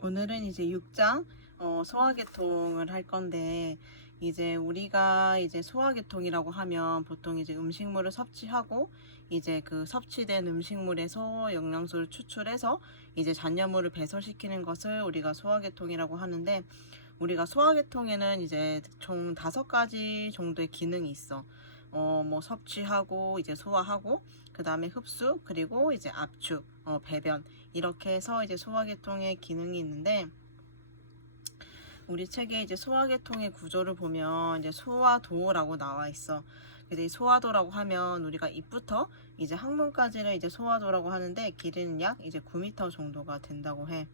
오늘은 이제 6장 소화계통을 할 건데, 이제 우리가 이제 소화계통이라고 하면 보통 이제 음식물을 섭취하고 이제 그 섭취된 음식물에서 영양소를 추출해서 이제 잔여물을 배설시키는 것을 우리가 소화계통이라고 하는데, 우리가 소화계통에는 이제 총 5가지 정도의 기능이 있어. 뭐 섭취하고 이제 소화하고 그 다음에 흡수 그리고 이제 압축, 배변 이렇게 해서 이제 소화계통의 기능이 있는데, 우리 책에 이제 소화계통의 구조를 보면 이제 소화도라고 나와 있어. 그래서 이 소화도라고 하면 우리가 입부터 이제 항문까지를 이제 소화도라고 하는데, 길이는 약 이제 9m 정도가 된다고 해.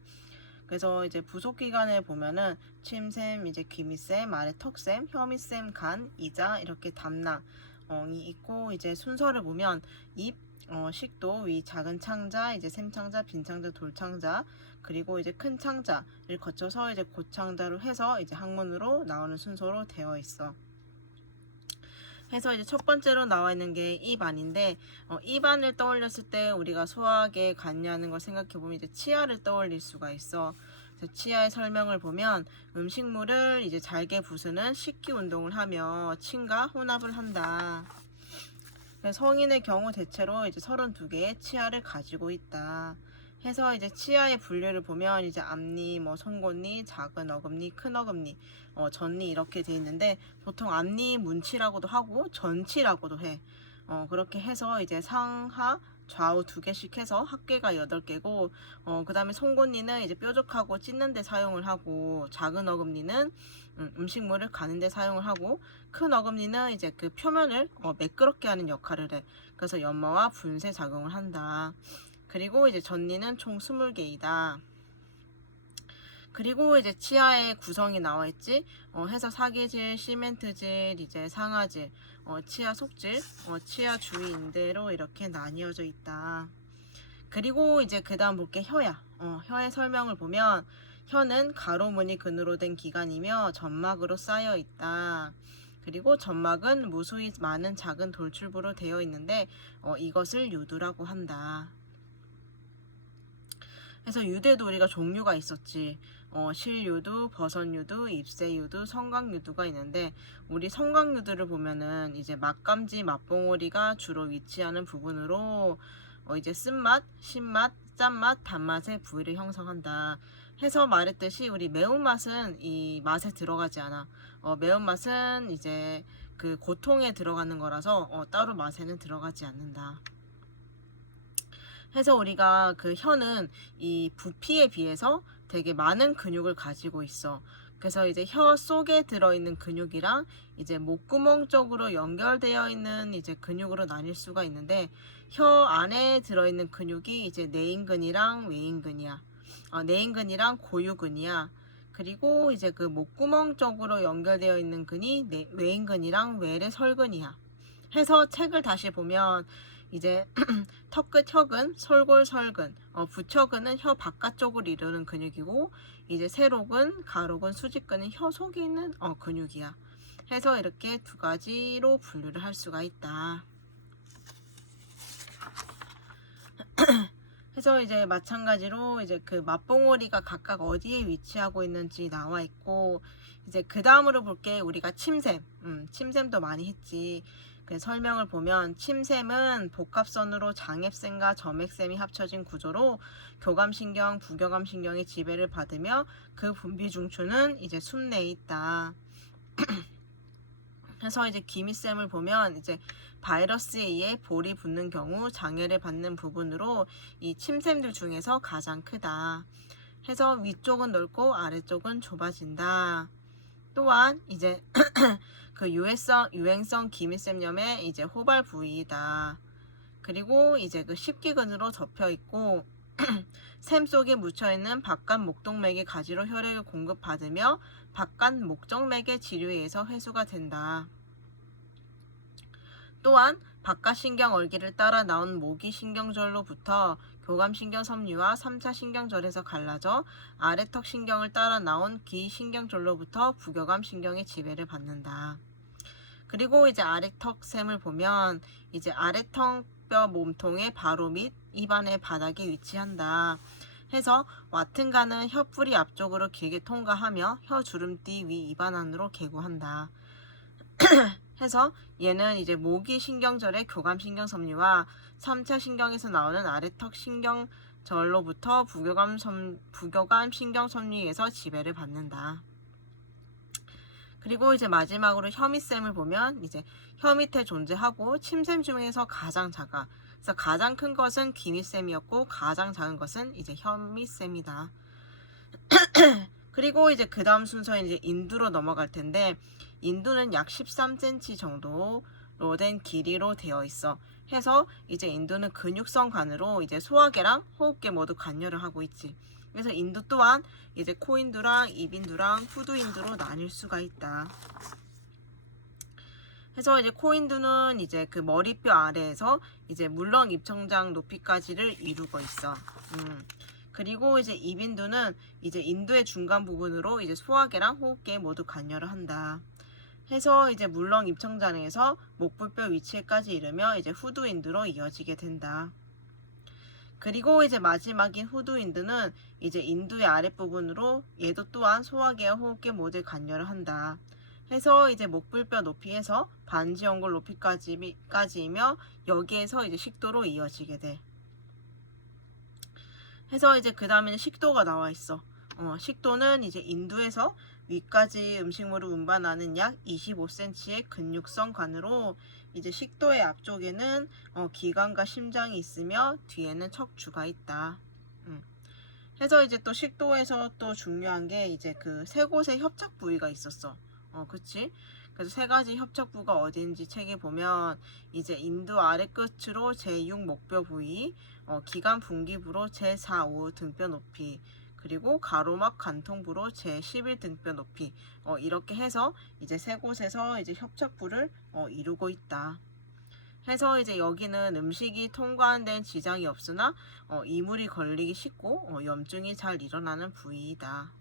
그래서 이제 부속기관을 보면은 침샘, 이제 귀밑샘, 아래 턱샘, 혀밑샘, 간, 이자 이렇게 담낭 이 있고, 이제 순서를 보면 입, 식도, 위, 작은 창자, 이제 샘창자, 빈창자, 돌창자, 그리고 이제 큰 창자를 거쳐서 이제 고창자로 해서 이제 항문으로 나오는 순서로 되어 있어. 해서 이제 첫 번째로 나와 있는 게 입안인데, 입안을 떠올렸을 때 우리가 소화기에 관여하는 걸 생각해 보면 이제 치아를 떠올릴 수가 있어. 그래서 치아의 설명을 보면 음식물을 이제 잘게 부수는 식기 운동을 하며 침과 혼합을 한다. 성인의 경우 대체로 이제 32개의 치아를 가지고 있다. 해서 이제 치아의 분류를 보면 이제 앞니, 뭐 송곳니, 작은 어금니, 큰 어금니, 전니 이렇게 돼 있는데, 보통 앞니 문치라고도 하고 전치라고도 해. 그렇게 해서 이제 상하 좌우 2개씩 해서 합계가 8개고, 그 다음에 송곳니는 이제 뾰족하고 찢는 데 사용을 하고, 작은 어금니는 음식물을 가는 데 사용을 하고, 큰 어금니는 이제 그 표면을 매끄럽게 하는 역할을 해. 그래서 연마와 분쇄 작용을 한다. 그리고 이제 전니는 총 20개이다. 그리고 이제 치아의 구성이 나와 있지. 해서 사계질, 시멘트질, 이제 상아질, 치아 속질, 치아 주위 인대로 이렇게 나뉘어져 있다. 그리고 이제 그 다음 볼게 혀야. 혀의 설명을 보면 혀는 가로무늬 근으로 된 기관이며 점막으로 쌓여 있다. 그리고 점막은 무수히 많은 작은 돌출부로 되어 있는데, 이것을 유두라고 한다. 그래서 유대도 우리가 종류가 있었지. 실유두, 버선유두, 입새유두, 성강유두가 있는데, 우리 성강유두를 보면은 이제 맛감지, 맛봉오리가 주로 위치하는 부분으로 이제 쓴맛, 신맛, 짠맛, 단맛의 부위를 형성한다. 해서 말했듯이 우리 매운맛은 이 맛에 들어가지 않아. 매운맛은 이제 그 고통에 들어가는 거라서 따로 맛에는 들어가지 않는다. 해서 우리가 그 혀는 이 부피에 비해서 되게 많은 근육을 가지고 있어. 그래서 이제 혀 속에 들어있는 근육이랑 이제 목구멍 쪽으로 연결되어 있는 이제 근육으로 나뉠 수가 있는데, 혀 안에 들어있는 근육이 이제 내인근이랑 외인근이야. 내인근이랑 고유근이야. 그리고 이제 그 목구멍 쪽으로 연결되어 있는 근이 외인근이랑 외래설근이야. 해서 책을 다시 보면 이제 턱끝 혀근, 솔골설근, 부처근은 혀 바깥쪽을 이루는 근육이고, 이제 세로근, 가로근, 수직근은 혀 속에 있는 근육이야. 해서 이렇게 2가지로 분류를 할 수가 있다. 해서 이제 마찬가지로 이제 그 맛봉오리가 각각 어디에 위치하고 있는지 나와 있고, 이제 그 다음으로 볼게 우리가 침샘. 침샘도 많이 했지. 그 설명을 보면 침샘은 복합선으로 장앱샘과 점액샘이 합쳐진 구조로 교감신경, 부교감신경의 지배를 받으며 그 분비 중추는 이제 숨 내에 있다. 그래서 이제 기미쌤을 보면 이제 바이러스에 의해 볼이 붓는 경우 장애를 받는 부분으로 이 침샘들 중에서 가장 크다. 해서 위쪽은 넓고 아래쪽은 좁아진다. 또한 이제 그 유행성 기미쌤염의 이제 호발 부위이다. 그리고 이제 그 십기근으로 접혀 있고 샘 속에 묻혀있는 바깥 목동맥의 가지로 혈액을 공급받으며 바깥 목정맥의 지류에 의해서 회수가 된다. 또한 바깥신경 얼기를 따라 나온 모기신경절로부터 교감신경 섬유와 3차 신경절에서 갈라져 아래턱 신경을 따라 나온 기신경절로부터 부교감신경의 지배를 받는다. 그리고 이제 아래턱샘을 보면 이제 아래턱뼈 몸통의 바로 밑 입안의 바닥에 위치한다. 해서 와튼가는 혀뿌리 앞쪽으로 길게 통과하며 혀 주름띠 위 입안 안으로 개구한다. 해서 얘는 이제 모기 신경절의 교감 신경섬유와 3차 신경에서 나오는 아래턱 신경절로부터 부교감 신경섬유에 의해서 지배를 받는다. 그리고 이제 마지막으로 혀밑샘을 보면 이제 혀 밑에 존재하고 침샘 중에서 가장 작아. 그래서 가장 큰 것은 귀밑샘이었고 가장 작은 것은 이제 혀밑샘이다. 그리고 이제 그 다음 순서에 이제 인두로 넘어갈 텐데 인두는 약 13cm 정도로 된 길이로 되어 있어. 해서 이제 인두는 근육성 관으로 이제 소화계랑 호흡계 모두 관여를 하고 있지. 그래서 인두 또한 이제 코인두랑 입인두랑 후두인두로 나뉠 수가 있다. 그래서 이제 코인두는 이제 그 머리뼈 아래에서 이제 물렁 입천장 높이까지를 이루고 있어. 그리고 이제 입인두는 이제 인두의 중간 부분으로 이제 소화계랑 호흡계에 모두 관여를 한다. 해서 이제 물렁 입천장에서 목불뼈 위치에까지 이르며 이제 후두인두로 이어지게 된다. 그리고 이제 마지막인 후두인두는 이제 인두의 아랫부분으로 얘도 또한 소화계와 호흡계 모두에 관여를 한다. 해서 이제 목불뼈 높이에서 반지연골 높이까지이며 여기에서 이제 식도로 이어지게 돼. 해서 이제 그 다음에는 식도가 나와 있어. 식도는 이제 인두에서 위까지 음식물을 운반하는 약 25cm의 근육성 관으로 이제 식도의 앞쪽에는 기관과 심장이 있으며 뒤에는 척추가 있다. 해서 이제 또 식도에서 또 중요한 게 이제 그 세 곳의 협착 부위가 있었어. 그치? 그래서 세 가지 협착 부가 어디인지 책에 보면 이제 인두 아래 끝으로 제6 목뼈 부위, 기관 분기부로 제4, 5 등뼈 높이, 그리고 가로막 관통부로 제11 등뼈 높이, 이렇게 해서 이제 세 곳에서 이제 협착부를 이루고 있다. 해서 이제 여기는 음식이 통과한 데는 지장이 없으나 이물이 걸리기 쉽고 염증이 잘 일어나는 부위이다.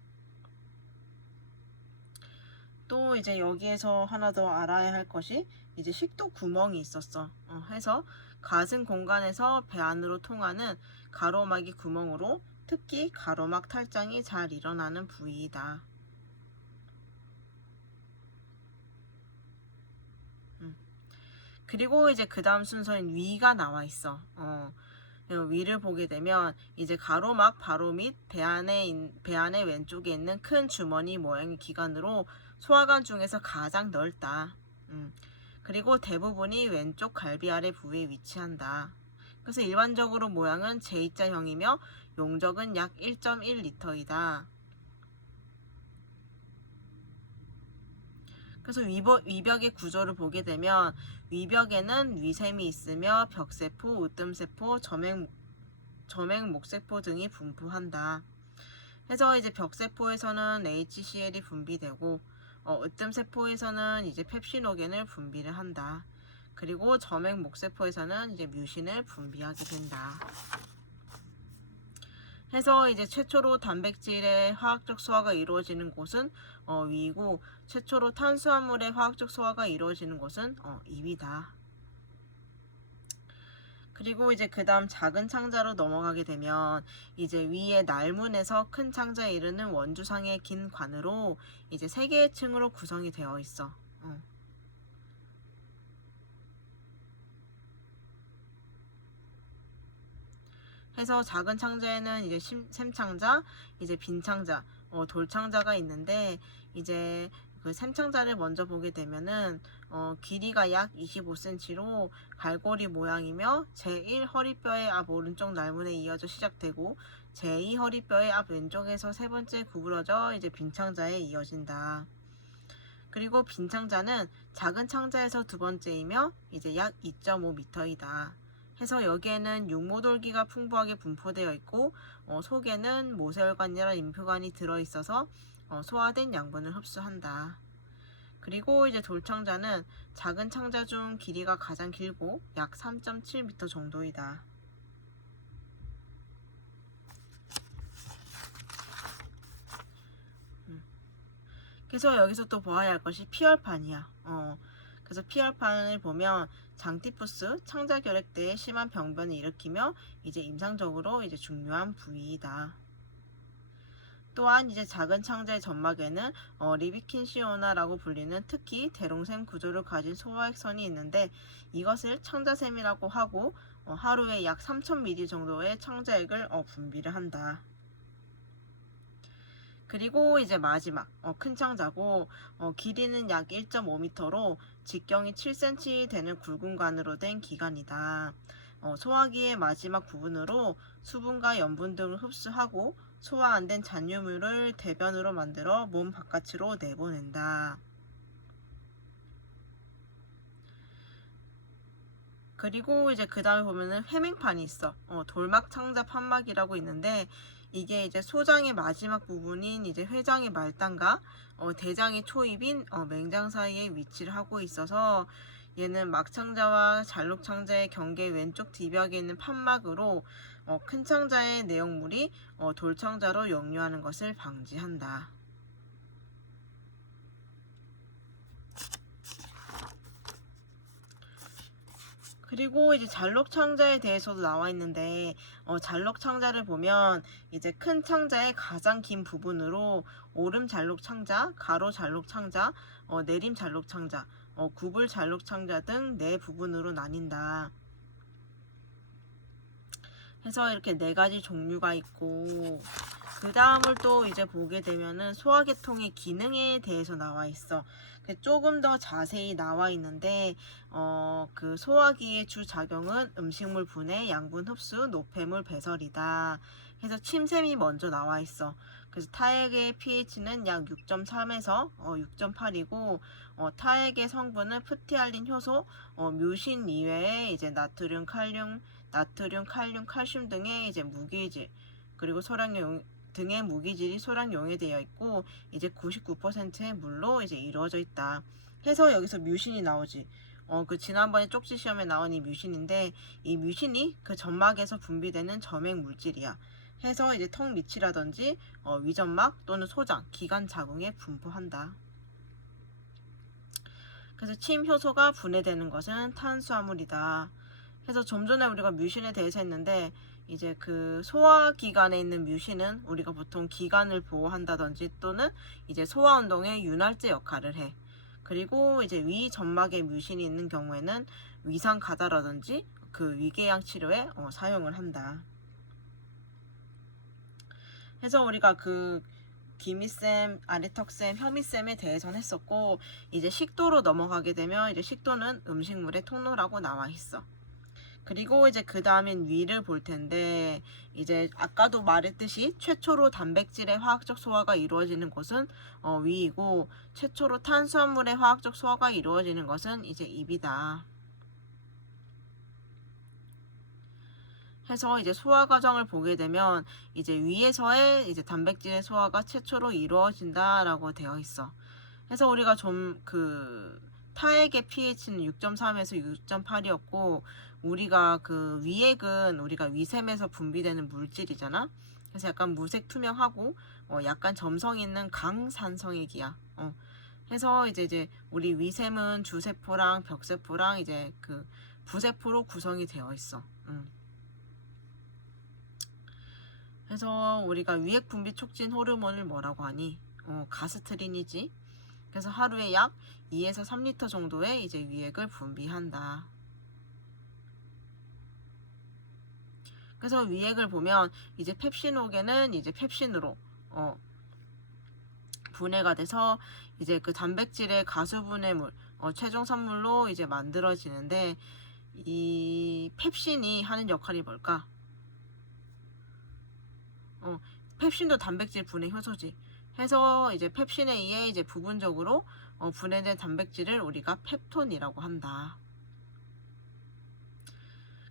또 이제 여기에서 하나 더 알아야 할 것이 이제 식도 구멍이 있었어. 해서 가슴 공간에서 배 안으로 통하는 가로막이 구멍으로 특히 가로막 탈장이 잘 일어나는 부위이다. 그리고 이제 그 다음 순서인 위가 나와 있어. 위를 보게 되면 이제 가로막 바로 밑 배 안의 왼쪽에 있는 큰 주머니 모양의 기관으로 소화관 중에서 가장 넓다. 그리고 대부분이 왼쪽 갈비 아래 부위에 위치한다. 그래서 일반적으로 모양은 J자형이며 용적은 약 1.1리터이다. 그래서 위벽의 구조를 보게 되면 위벽에는 위샘이 있으며 벽세포, 으뜸세포, 점액목세포 등이 분포한다. 그래서 이제 벽세포에서는 HCl이 분비되고 으뜸세포에서는 이제 펩시노겐을 분비를 한다. 그리고 점액목세포에서는 이제 뮤신을 분비하게 된다. 해서 이제 최초로 단백질의 화학적 소화가 이루어지는 곳은 위고 최초로 탄수화물의 화학적 소화가 이루어지는 곳은 입이다. 그리고 이제 그 다음 작은 창자로 넘어가게 되면 이제 위에 날문에서 큰 창자에 이르는 원주상의 긴 관으로 이제 3개의 층으로 구성이 되어 있어. 해서 작은 창자에는 이제 샘창자, 이제 빈창자, 돌창자가 있는데 이제 그 샘창자를 먼저 보게 되면은 길이가 약 25cm로 갈고리 모양이며 제1 허리뼈의 앞 오른쪽 날문에 이어져 시작되고 제2 허리뼈의 앞 왼쪽에서 세 번째 구부러져 이제 빈창자에 이어진다. 그리고 빈창자는 작은 창자에서 두 번째이며 이제 약 2.5m이다. 해서 여기에는 육모돌기가 풍부하게 분포되어 있고 속에는 모세혈관이나 림프관이 들어있어서 소화된 양분을 흡수한다. 그리고 이제 돌창자는 작은 창자 중 길이가 가장 길고 약 3.7m 정도이다. 그래서 여기서 또 보아야 할 것이 피혈판이야. 그래서 피혈판을 보면 장티푸스 창자결핵 때 심한 병변을 일으키며 이제 임상적으로 이제 중요한 부위이다. 또한 이제 작은 창자의 점막에는 리비킨시오나라고 불리는 특히 대롱샘 구조를 가진 소화액선이 있는데 이것을 창자샘이라고 하고 하루에 약 3000ml 정도의 창자액을 분비를 한다. 그리고 이제 마지막 큰 창자고 길이는 약 1.5m로 직경이 7cm 되는 굵은 관으로 된 기관이다. 소화기의 마지막 부분으로 수분과 염분 등을 흡수하고 소화 안 된 잔유물을 대변으로 만들어 몸 바깥으로 내보낸다. 그리고 이제 그 다음에 보면은 회맹판이 있어. 돌막 창자 판막이라고 있는데 이게 이제 소장의 마지막 부분인 이제 회장의 말단과 대장의 초입인 맹장 사이에 위치를 하고 있어서 얘는 막창자와 잔록창자의 경계 왼쪽 뒤벽에 있는 판막으로 큰 창자의 내용물이 돌창자로 역류하는 것을 방지한다. 그리고 이제 잔록창자에 대해서도 나와 있는데 잔록창자를 보면 이제 큰 창자의 가장 긴 부분으로 오름 잔록창자, 가로 잔록창자, 내림 잔록창자, 구불 잔록창자 등 네 부분으로 나뉜다. 해서 이렇게 네 가지 종류가 있고 그 다음을 또 이제 보게 되면은 소화계통의 기능에 대해서 나와 있어. 조금 더 자세히 나와 있는데 그 소화기의 주 작용은 음식물 분해, 양분 흡수, 노폐물 배설이다. 해서 침샘이 먼저 나와 있어. 그래서 타액의 pH는 약 6.3에서 6.8이고 타액의 성분은 프티알린 효소, 뮤신 이외에 이제 나트륨, 칼륨, 칼슘 등의 이제 무기질 그리고 소량용 등의 무기질이 소량 용해되어 있고 이제 99%의 물로 이제 이루어져 있다. 해서 여기서 뮤신이 나오지. 그 지난번에 쪽지 시험에 나온 이 뮤신인데 이 뮤신이 그 점막에서 분비되는 점액 물질이야. 해서 이제 턱 밑이라든지 위점막 또는 소장, 기관 자궁에 분포한다. 그래서 침 효소가 분해되는 것은 탄수화물이다. 그래서 좀 전에 우리가 뮤신에 대해서 했는데 이제 그 소화기관에 있는 뮤신은 우리가 보통 기관을 보호한다든지 또는 이제 소화운동의 윤활제 역할을 해. 그리고 이제 위 점막에 뮤신이 있는 경우에는 위상 가다라든지 그 위궤양 치료에 사용을 한다. 그래서 우리가 그 기미쌤, 아래턱쌤, 혐의쌤에 대해서는 했었고 이제 식도로 넘어가게 되면 이제 식도는 음식물의 통로라고 나와 있어. 그리고 이제 그 다음엔 위를 볼 텐데 이제 아까도 말했듯이 최초로 단백질의 화학적 소화가 이루어지는 곳은 위이고 최초로 탄수화물의 화학적 소화가 이루어지는 것은 이제 입이다. 해서 이제 소화 과정을 보게 되면 이제 위에서의 이제 단백질의 소화가 최초로 이루어진다라고 되어 있어. 그래서 우리가 좀 그 타액의 pH는 6.3에서 6.8이었고 우리가 그 위액은 우리가 위샘에서 분비되는 물질이잖아. 그래서 약간 무색 투명하고 약간 점성 있는 강산성액이야. 해서 이제 우리 위샘은 주세포랑 벽세포랑 이제 그 부세포로 구성이 되어 있어. 그래서 우리가 위액 분비 촉진 호르몬을 뭐라고 하니? 가스트린이지. 그래서 하루에 약 2에서 3리터 정도의 이제 위액을 분비한다. 그래서 위액을 보면 이제 펩신옥에는 이제 펩신으로 분해가 돼서 이제 그 단백질의 가수분해물 최종 산물로 이제 만들어지는데 이 펩신이 하는 역할이 뭘까? 펩신도 단백질 분해 효소지. 해서 이제 펩신에 의해 이제 부분적으로 분해된 단백질을 우리가 펩톤이라고 한다.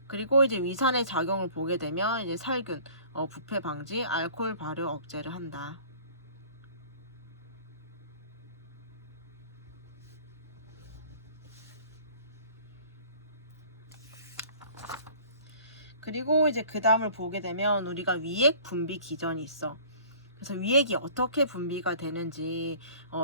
그리고 이제 위산의 작용을 보게 되면 이제 살균, 부패 방지, 알코올 발효 억제를 한다. 그리고 이제 그 다음을 보게 되면 우리가 위액 분비 기전이 있어. 그래서 위액이 어떻게 분비가 되는지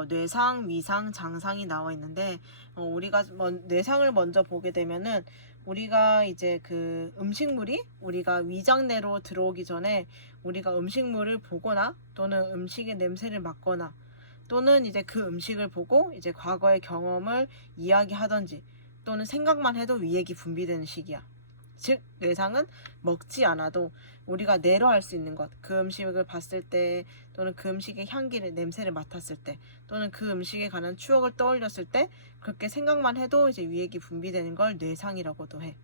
뇌상, 위상, 장상이 나와 있는데 우리가 뇌상을 먼저 보게 되면은 우리가 이제 그 음식물이 우리가 위장 내로 들어오기 전에 우리가 음식물을 보거나 또는 음식의 냄새를 맡거나 또는 이제 그 음식을 보고 이제 과거의 경험을 이야기하던지 또는 생각만 해도 위액이 분비되는 시기야. 즉 뇌상은 먹지 않아도 우리가 뇌로 할 수 있는 것, 그 음식을 봤을 때 또는 그 음식의 향기를 냄새를 맡았을 때 또는 그 음식에 관한 추억을 떠올렸을 때 그렇게 생각만 해도 이제 위액이 분비되는 걸 뇌상이라고도 해.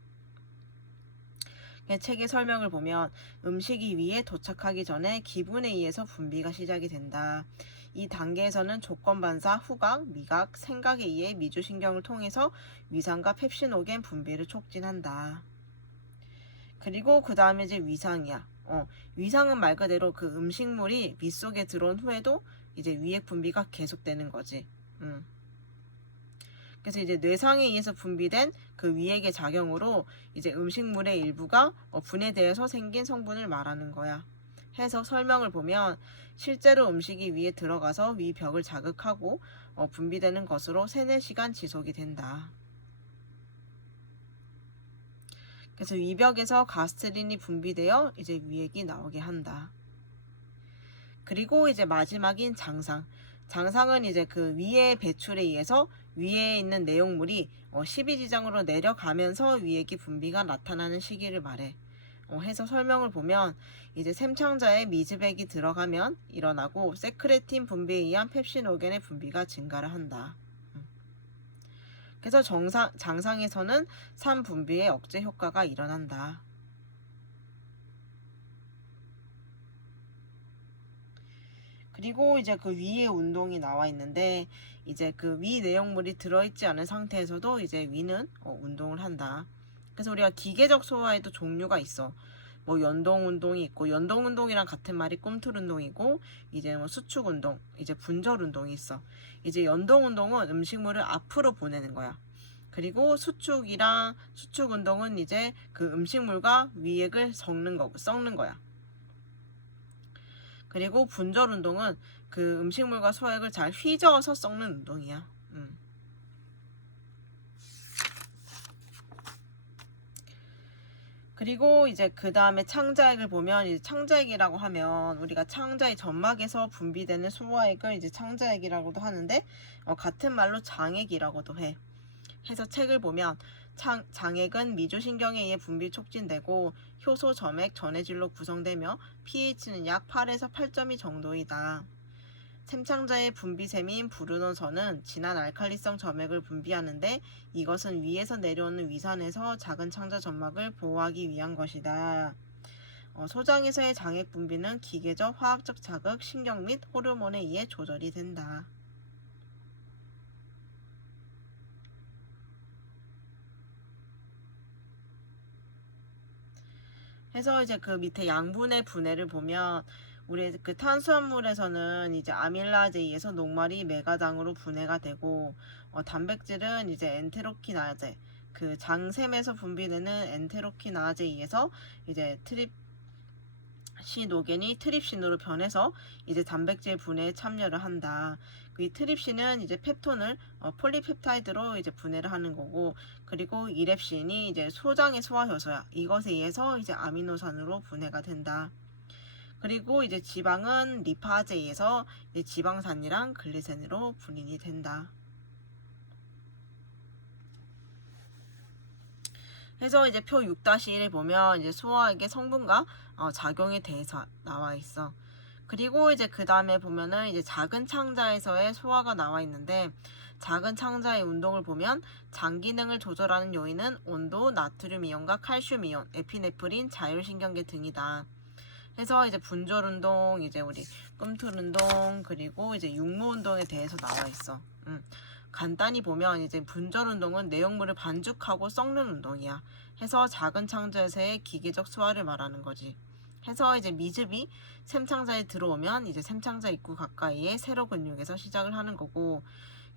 책의 설명을 보면 음식이 위에 도착하기 전에 기분에 의해서 분비가 시작이 된다. 이 단계에서는 조건반사, 후각, 미각, 생각에 의해 미주신경을 통해서 위산과 펩시노겐 분비를 촉진한다. 그리고 그 다음에 이제 위상이야. 위상은 말 그대로 그 음식물이 위 속에 들어온 후에도 이제 위액 분비가 계속되는 거지. 그래서 이제 뇌상에 의해서 분비된 그 위액의 작용으로 이제 음식물의 일부가 분해되어서 생긴 성분을 말하는 거야. 해서 설명을 보면 실제로 음식이 위에 들어가서 위 벽을 자극하고 분비되는 것으로 3-4시간 지속이 된다. 그래서 위벽에서 가스트린이 분비되어 이제 위액이 나오게 한다. 그리고 이제 마지막인 장상. 장상은 이제 그 위의 배출에 의해서 위에 있는 내용물이 12지장으로 내려가면서 위액이 분비가 나타나는 시기를 말해. 해서 설명을 보면 이제 샘창자에 미즈백이 들어가면 일어나고 세크레틴 분비에 의한 펩시노겐의 분비가 증가를 한다. 그래서 장상에서는 산분비의 억제 효과가 일어난다. 그리고 이제 그 위의 운동이 나와 있는데 이제 그 위 내용물이 들어있지 않은 상태에서도 이제 위는 운동을 한다. 그래서 우리가 기계적 소화에도 종류가 있어. 뭐 연동 운동이 있고 연동 운동이랑 같은 말이 꿈틀 운동이고 이제 뭐 수축 운동, 이제 분절 운동이 있어. 이제 연동 운동은 음식물을 앞으로 보내는 거야. 그리고 수축 운동은 이제 그 음식물과 위액을 섞는 거야. 그리고 분절 운동은 그 음식물과 소액을 잘 휘저어서 섞는 운동이야. 그리고 이제 그 다음에 창자액을 보면 이제 창자액이라고 하면 우리가 창자의 점막에서 분비되는 소화액을 이제 창자액이라고도 하는데 같은 말로 장액이라고도 해. 해서 책을 보면 장액은 미주신경에 의해 분비 촉진되고 효소, 점액, 전해질로 구성되며 pH는 약 8에서 8.2 정도이다. 샘창자의 분비샘인 브루노선은 진한 알칼리성 점액을 분비하는데 이것은 위에서 내려오는 위산에서 작은 창자 점막을 보호하기 위한 것이다. 소장에서의 장액 분비는 기계적, 화학적 자극, 신경 및 호르몬에 의해 조절이 된다. 해서 이제 그 밑에 양분의 분해를 보면 우리 그 탄수화물에서는 이제 아밀라제에 의해서 녹말이 메가당으로 분해가 되고 단백질은 이제 엔테로키나제 그 장샘에서 분비되는 엔테로키나제에 의해서 이제 트립시노겐이 트립신으로 변해서 이제 단백질 분해에 참여를 한다. 이 트립신은 이제 펩톤을 폴리펩타이드로 이제 분해를 하는 거고, 그리고 이렙신이 이제 소장의 소화 효소야. 이것에 의해서 이제 아미노산으로 분해가 된다. 그리고 이제 지방은 리파제에 의해서 이제 지방산이랑 글리센으로 분인이 된다. 해서 이제 표 6-1을 보면 이제 소화액의 성분과 작용에 대해서 나와 있어. 그리고 이제 그 다음에 보면은 이제 작은 창자에서의 소화가 나와 있는데 작은 창자의 운동을 보면 장 기능을 조절하는 요인은 온도, 나트륨 이온과 칼슘 이온, 에피네프린, 자율신경계 등이다. 해서 이제 분절 운동, 이제 우리 꿈틀 운동, 그리고 이제 육모 운동에 대해서 나와 있어. 간단히 보면 이제 분절 운동은 내용물을 반죽하고 섞는 운동이야. 해서 작은 창자에서의 기계적 소화를 말하는 거지. 해서 이제 미즙이 샘창자에 들어오면 이제 샘창자 입구 가까이에 세로 근육에서 시작을 하는 거고,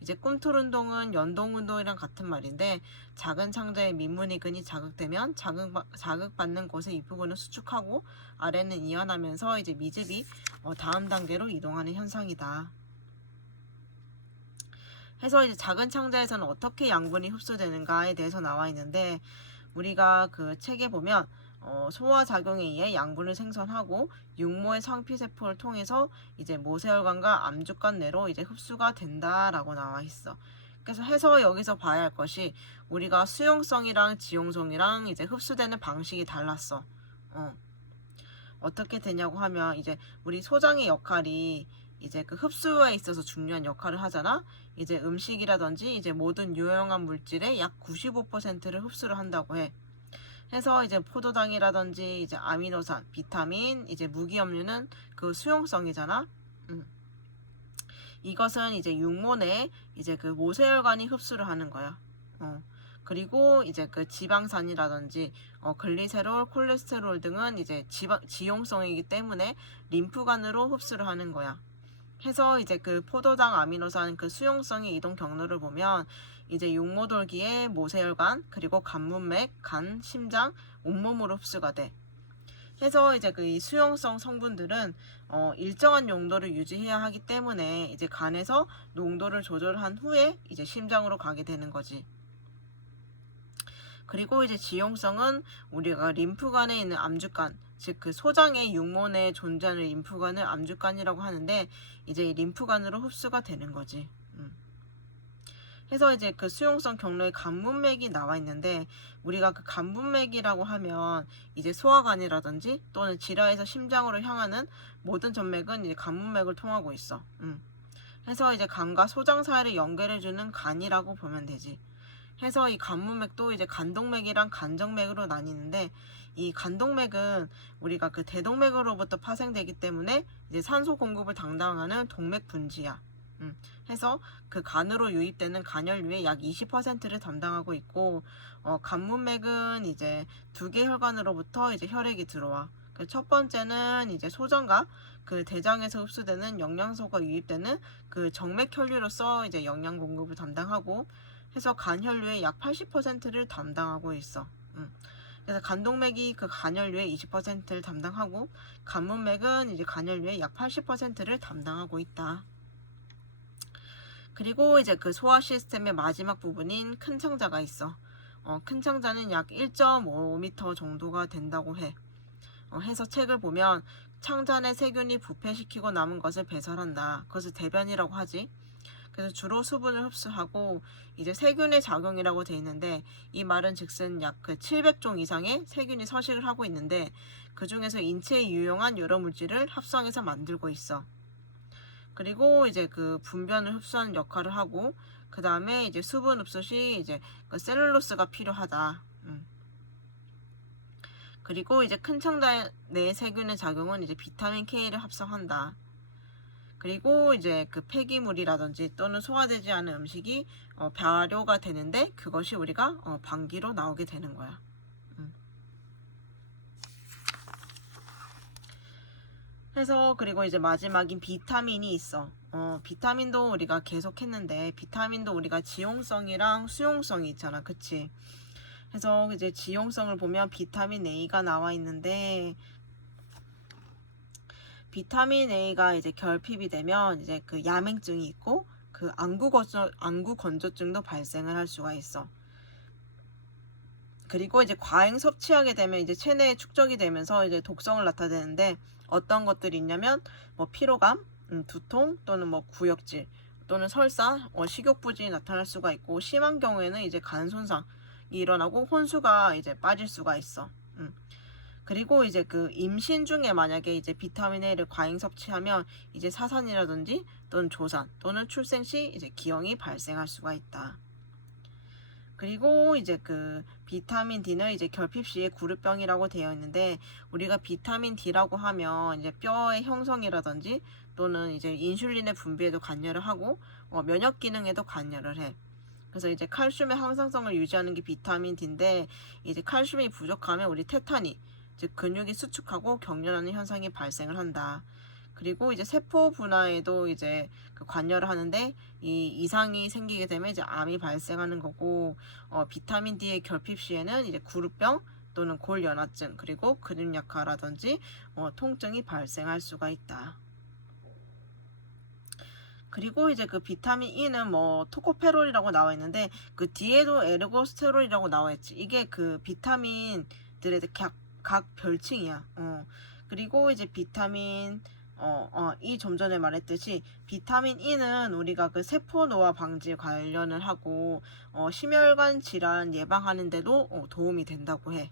이제 꿈틀 운동은 연동 운동이랑 같은 말인데 작은 창자의 민문이근이 자극되면 자극받는 곳의 윗부분은 수축하고 아래는 이완하면서 이제 미즙이 다음 단계로 이동하는 현상이다. 해서 이제 작은 창자에서는 어떻게 양분이 흡수되는가에 대해서 나와 있는데 우리가 그 책에 보면 소화 작용에 의해 양분을 생성하고 육모의 상피세포를 통해서 이제 모세혈관과 암주간 내로 이제 흡수가 된다라고 나와 있어. 그래서 해서 여기서 봐야 할 것이 우리가 수용성이랑 지용성이랑 이제 흡수되는 방식이 달랐어. 어떻게 되냐고 하면 이제 우리 소장의 역할이 이제 그 흡수에 있어서 중요한 역할을 하잖아. 이제 음식이라든지 이제 모든 유용한 물질의 약 95%를 흡수를 한다고 해. 해서 이제 포도당이라든지 이제 아미노산, 비타민, 이제 무기염류는 그 수용성이잖아. 이것은 이제 육모 내에 이제 그 모세혈관이 흡수를 하는 거야. 그리고 이제 그 지방산이라든지 글리세롤, 콜레스테롤 등은 이제 지용성이기 때문에 림프관으로 흡수를 하는 거야. 해서 이제 그 포도당 아미노산 그 수용성의 이동 경로를 보면 이제 육모돌기에 모세혈관 그리고 간문맥, 간, 심장, 온몸으로 흡수가 돼. 해서 이제 그 수용성 성분들은 일정한 용도를 유지해야 하기 때문에 이제 간에서 농도를 조절한 후에 이제 심장으로 가게 되는 거지. 그리고 이제 지용성은 우리가 림프관에 있는 암주간, 즉 그 소장의 육모 내에 존재하는 림프관을 암주간이라고 하는데 이제 이 림프관으로 흡수가 되는 거지. 해서 이제 그 수용성 경로에 간문맥이 나와 있는데 우리가 그 간문맥이라고 하면 이제 소화관이라든지 또는 지라에서 심장으로 향하는 모든 전맥은 이제 간문맥을 통하고 있어. 해서 이제 간과 소장 사이를 연결해주는 간이라고 보면 되지. 해서 이 간문맥도 이제 간동맥이랑 간정맥으로 나뉘는데 이 간동맥은 우리가 그 대동맥으로부터 파생되기 때문에 이제 산소 공급을 담당하는 동맥 분지야. 해서 그 간으로 유입되는 간혈류의 약 20%를 담당하고 있고 간문맥은 이제 두 개 혈관으로부터 이제 혈액이 들어와. 그 첫 번째는 이제 소장과 그 대장에서 흡수되는 영양소가 유입되는 그 정맥 혈류로서 이제 영양 공급을 담당하고 해서 간혈류의 약 80%를 담당하고 있어. 그래서 간동맥이 그 간혈류의 20%를 담당하고 간문맥은 이제 간혈류의 약 80%를 담당하고 있다. 그리고 이제 그 소화 시스템의 마지막 부분인 큰 창자가 있어. 큰 창자는 약 1.5m 정도가 된다고 해. 해서 책을 보면 창자 내 세균이 부패시키고 남은 것을 배설한다. 그것을 대변이라고 하지. 그래서 주로 수분을 흡수하고 이제 세균의 작용이라고 돼 있는데 이 말은 즉슨 약 그 700종 이상의 세균이 서식을 하고 있는데 그 중에서 인체에 유용한 여러 물질을 합성해서 만들고 있어. 그리고 이제 그 분변을 흡수하는 역할을 하고 그 다음에 이제 수분 흡수 시 이제 그 셀룰로스가 필요하다. 그리고 이제 큰 창자 내 세균의 작용은 이제 비타민 K를 합성한다. 그리고 이제 그 폐기물이라든지 또는 소화되지 않은 음식이 발효가 되는데 그것이 우리가 방기로 나오게 되는 거야. 해서 그리고 이제 마지막인 비타민이 있어. 비타민도 우리가 계속 했는데 비타민도 우리가 지용성이랑 수용성이 있잖아. 그치? 그래서 이제 지용성을 보면 비타민 A가 나와 있는데 비타민 A가 이제 결핍이 되면 이제 그 야맹증이 있고 그 안구 건조증도 발생을 할 수가 있어. 그리고 이제 과잉 섭취하게 되면 이제 체내에 축적이 되면서 이제 독성을 나타내는데 어떤 것들이 있냐면 뭐 피로감, 두통 또는 뭐 구역질 또는 설사, 식욕부진이 나타날 수가 있고 심한 경우에는 이제 간 손상이 일어나고 혼수가 이제 빠질 수가 있어. 그리고 이제 그 임신 중에 만약에 이제 비타민 A를 과잉 섭취하면 이제 사산이라든지 또는 조산 또는 출생 시 이제 기형이 발생할 수가 있다. 그리고 이제 그 비타민 D는 이제 결핍 시에 구루병이라고 되어 있는데 우리가 비타민 D라고 하면 이제 뼈의 형성이라든지 또는 이제 인슐린의 분비에도 관여를 하고 면역 기능에도 관여를 해. 그래서 이제 칼슘의 항상성을 유지하는 게 비타민 D인데 이제 칼슘이 부족하면 우리 테타니 즉 근육이 수축하고 경련하는 현상이 발생을 한다. 그리고 이제 세포 분화에도 이제 그 관여를 하는데 이 이상이 생기게 되면 이제 암이 발생하는 거고 비타민 D의 결핍 시에는 이제 구루병 또는 골연화증 그리고 근육약화라든지 통증이 발생할 수가 있다. 그리고 이제 그 비타민 E는 뭐 토코페롤이라고 나와 있는데 그 뒤에도 에르고스테롤이라고 나와 있지. 이게 그 비타민들의 각 별칭이야. 그리고 이제 비타민 이 좀 전에 말했듯이 비타민 E는 우리가 그 세포 노화 방지 관련을 하고 심혈관 질환 예방하는 데도 도움이 된다고 해.